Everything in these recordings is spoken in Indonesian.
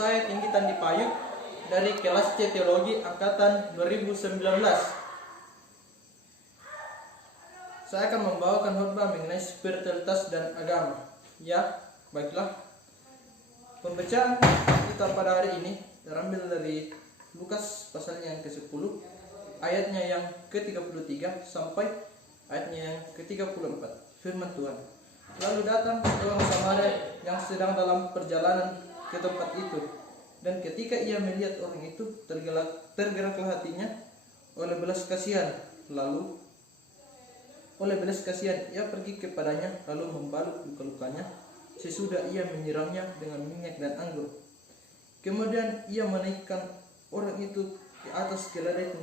saya Tinggi Tandi Payung dari kelas C Teologi angkatan 2019. Saya akan membawakan khotbah mengenai spiritualitas dan agama. Ya, baiklah. Pembacaan kita pada hari ini terambil dari Lukas pasalnya yang ke-10, ayatnya yang ke-33 sampai ayatnya yang ke-34. Firman Tuhan. Lalu datang orang Samaria yang sedang dalam perjalanan ke tempat itu, dan ketika ia melihat orang itu, tergeraklah hatinya oleh belas kasihan. Lalu oleh belas kasihan ia pergi kepadanya, lalu membalut luka-lukanya. Sesudah ia menyiramnya dengan minyak dan anggur. Kemudian ia menaikkan orang itu ke atas keledai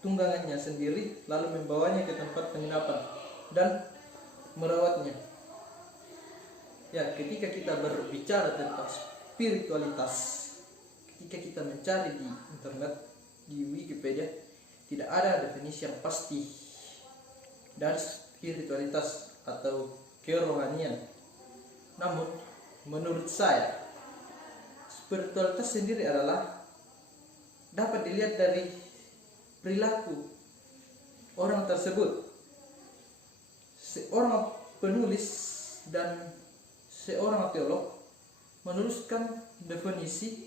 tunggangannya sendiri, lalu membawanya ke tempat penginapan dan merawatnya. Ya, ketika kita berbicara tentang spiritualitas, ketika kita mencari di internet, di Wikipedia, tidak ada definisi yang pasti dari spiritualitas atau kerohanian. Namun, menurut saya, spiritualitas sendiri adalah dapat dilihat dari perilaku orang tersebut. Seorang penulis dan seorang teolog menuliskan definisi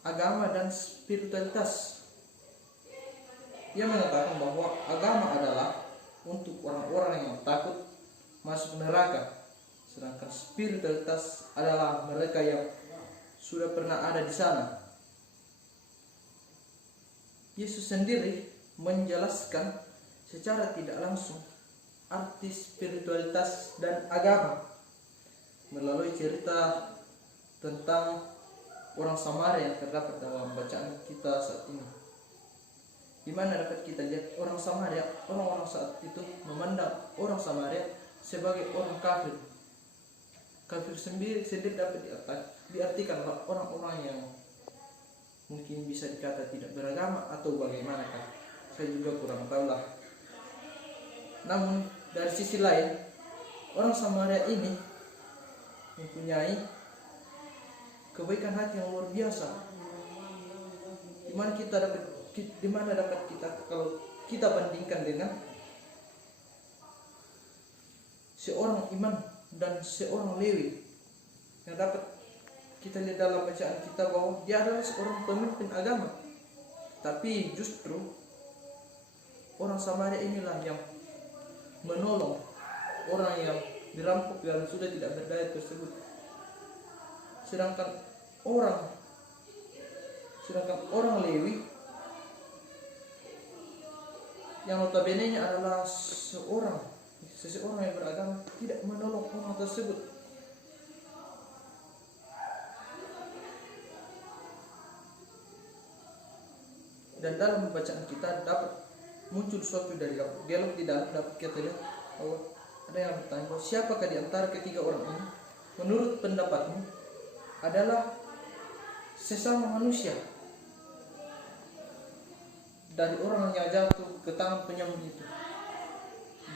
agama dan spiritualitas. Ia mengatakan bahwa agama adalah untuk orang-orang yang takut masuk neraka, sedangkan spiritualitas adalah mereka yang sudah pernah ada di sana. Yesus sendiri menjelaskan secara tidak langsung arti spiritualitas dan agama melalui cerita tentang orang Samaria yang terdapat dalam bacaan kita saat ini, di mana dapat kita lihat orang Samaria, orang-orang saat itu memandang orang Samaria sebagai orang kafir. Kafir sendiri dapat diartikan orang-orang yang mungkin bisa dikata tidak beragama atau bagaimana kan, saya juga kurang tahu lah. Namun dari sisi lain, orang Samaria ini mempunyai kebaikan hati yang luar biasa, di mana dapat kita, kalau kita bandingkan dengan seorang imam dan seorang Lewi, yang dapat kita lihat dalam bacaan kita bahwa dia adalah seorang pemimpin agama, tapi justru orang Samaria inilah yang menolong orang yang dirampok dan sudah tidak berdaya tersebut. Sedangkan orang Lewi yang notabene adalah seseorang yang beragama tidak menolong orang tersebut. Dan dalam bacaan kita dapat muncul suatu dialog di dalam, dapat kita lihat bahwa ada yang bertanya bahwa siapakah di antara ketiga orang ini menurut pendapatmu adalah sesama manusia dari orang yang jatuh ke tangan penyamun itu?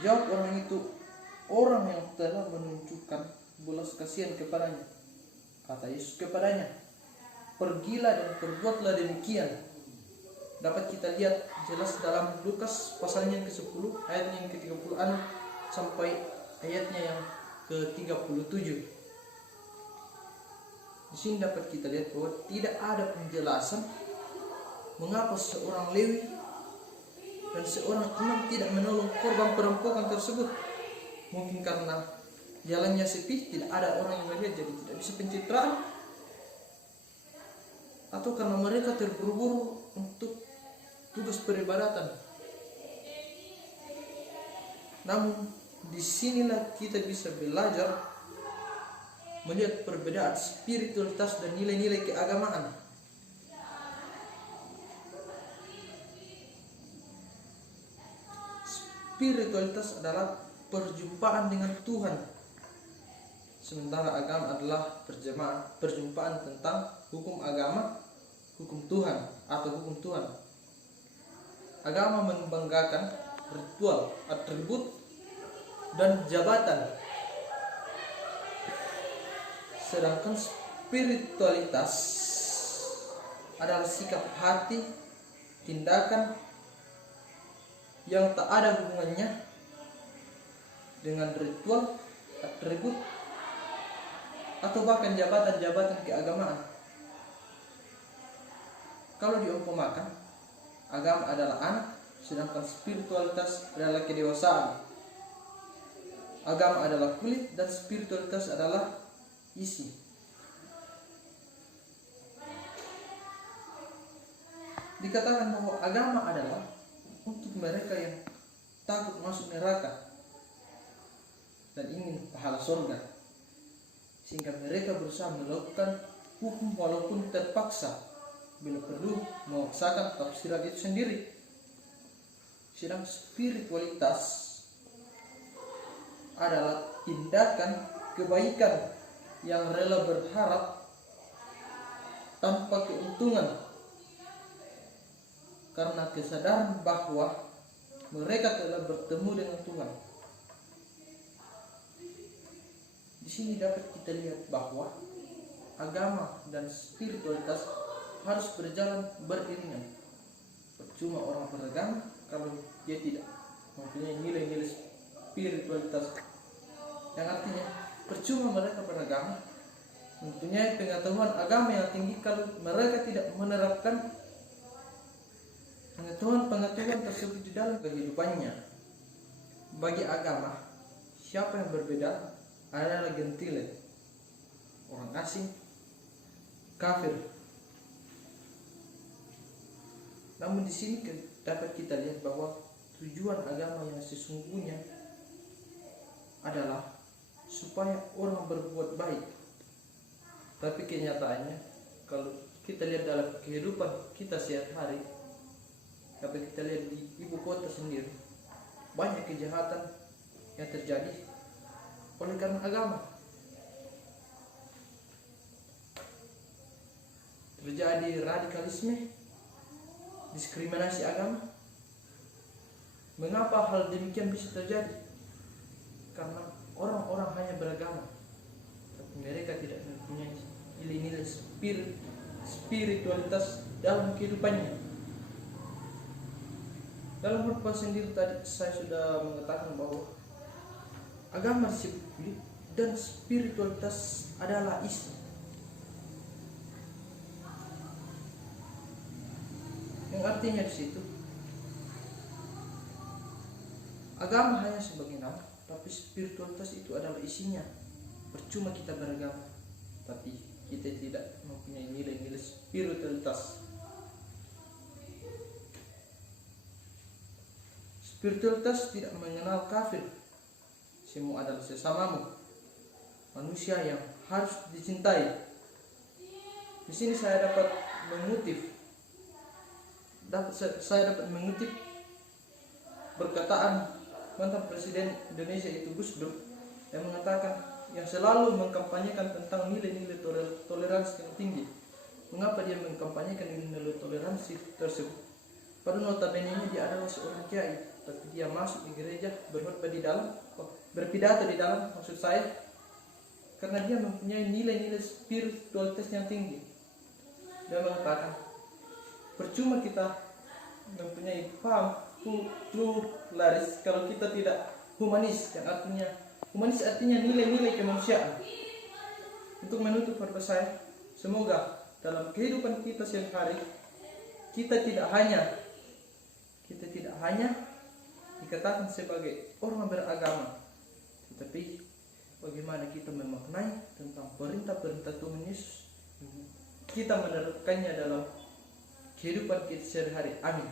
Jawab orang itu, orang yang telah menunjukkan belas kasihan kepadanya. Kata Yesus kepadanya, pergilah dan perbuatlah demikian. Dapat kita lihat jelas dalam Lukas pasalnya yang ke-10 ayatnya yang ke-36 sampai ayatnya yang ke-37. Di sini dapat kita lihat bahwa tidak ada penjelasan mengapa seorang Lewi dan seorang imam tidak menolong korban perampokan tersebut. Mungkin karena jalannya sepi, tidak ada orang yang melihat, jadi tidak bisa pencitraan, atau karena mereka terburu-buru untuk tugas peribadatan. Namun disinilah kita bisa belajar melihat perbedaan spiritualitas dan nilai-nilai keagamaan. Spiritualitas adalah perjumpaan dengan Tuhan, sementara agama adalah perjumpaan tentang hukum agama, hukum Tuhan atau hukum Tuhan. Agama membanggakan ritual, atribut, dan jabatan, sedangkan spiritualitas adalah sikap hati, tindakan yang tak ada hubungannya dengan ritual, atribut, atau bahkan jabatan-jabatan keagamaan. Kalau diumpamakan, agama adalah anak, sedangkan spiritualitas adalah kedewasaan. Agama adalah kulit dan spiritualitas adalah isi. Dikatakan bahwa agama adalah untuk mereka yang takut masuk neraka dan ingin pahala surga, sehingga mereka berusaha melakukan hukum walaupun terpaksa, bila perlu memaksakan tafsiran itu sendiri. Sedang spiritualitas adalah tindakan kebaikan yang rela berharap tanpa keuntungan, karena kesadaran bahwa mereka telah bertemu dengan Tuhan. Di sini dapat kita lihat bahwa agama dan spiritualitas harus berjalan beriringan. Percuma orang beragama kalau dia tidak mempunyai nilai-nilai spiritualitas, yang artinya percuma mereka beragama, mempunyai pengetahuan agama yang tinggi, kalau mereka tidak menerapkan pengetahuan tersebut di dalam kehidupannya. Bagi agama, siapa yang berbeda adalah gentile, orang asing, kafir. Namun di sini dapat kita lihat bahwa tujuan agama yang sesungguhnya adalah supaya orang berbuat baik. Tapi kenyataannya, kalau kita lihat dalam kehidupan kita sehari-hari, dapat kita lihat di ibu kota sendiri, banyak kejahatan yang terjadi oleh karena agama. Terjadi radikalisme, diskriminasi agama. Mengapa hal demikian bisa terjadi? Karena orang-orang hanya beragama, tapi mereka tidak mempunyai nilai-nilai spiritualitas dalam kehidupannya. Dalam khotbah sendiri tadi saya sudah mengatakan bahwa agama disebut kulit dan spiritualitas adalah isi. Yang artinya di situ, agama hanya sebagai nama, tapi spiritualitas itu adalah isinya. Percuma kita beragama, tapi kita tidak mempunyai nilai-nilai spiritualitas. Spiritualitas tidak mengenal kafir. Semua adalah sesamamu, manusia yang harus dicintai. Di sini saya dapat mengutip perkataan mantan Presiden Indonesia itu Gus Dur, yang mengatakan, yang selalu mengkampanyekan tentang nilai-nilai toleransi yang tinggi. Mengapa dia mengkampanyekan nilai toleransi tersebut? Pada notabene dia adalah seorang kiai, tapi dia masuk di gereja, berpidato di dalam, maksud saya, karena dia mempunyai nilai-nilai spiritualitas yang tinggi. Dia mengatakan, percuma kita mempunyai paham pluralis kalau kita tidak humanis, yang artinya humanis artinya nilai-nilai kemanusiaan. Untuk menutup khotbah saya, semoga dalam kehidupan kita sehari-hari kita tidak hanya dikatakan sebagai orang beragama, tetapi bagaimana kita memaknai tentang perintah-perintah Tuhan Yesus, kita menerapkannya dalam kehidupan kita sehari-hari. Amin.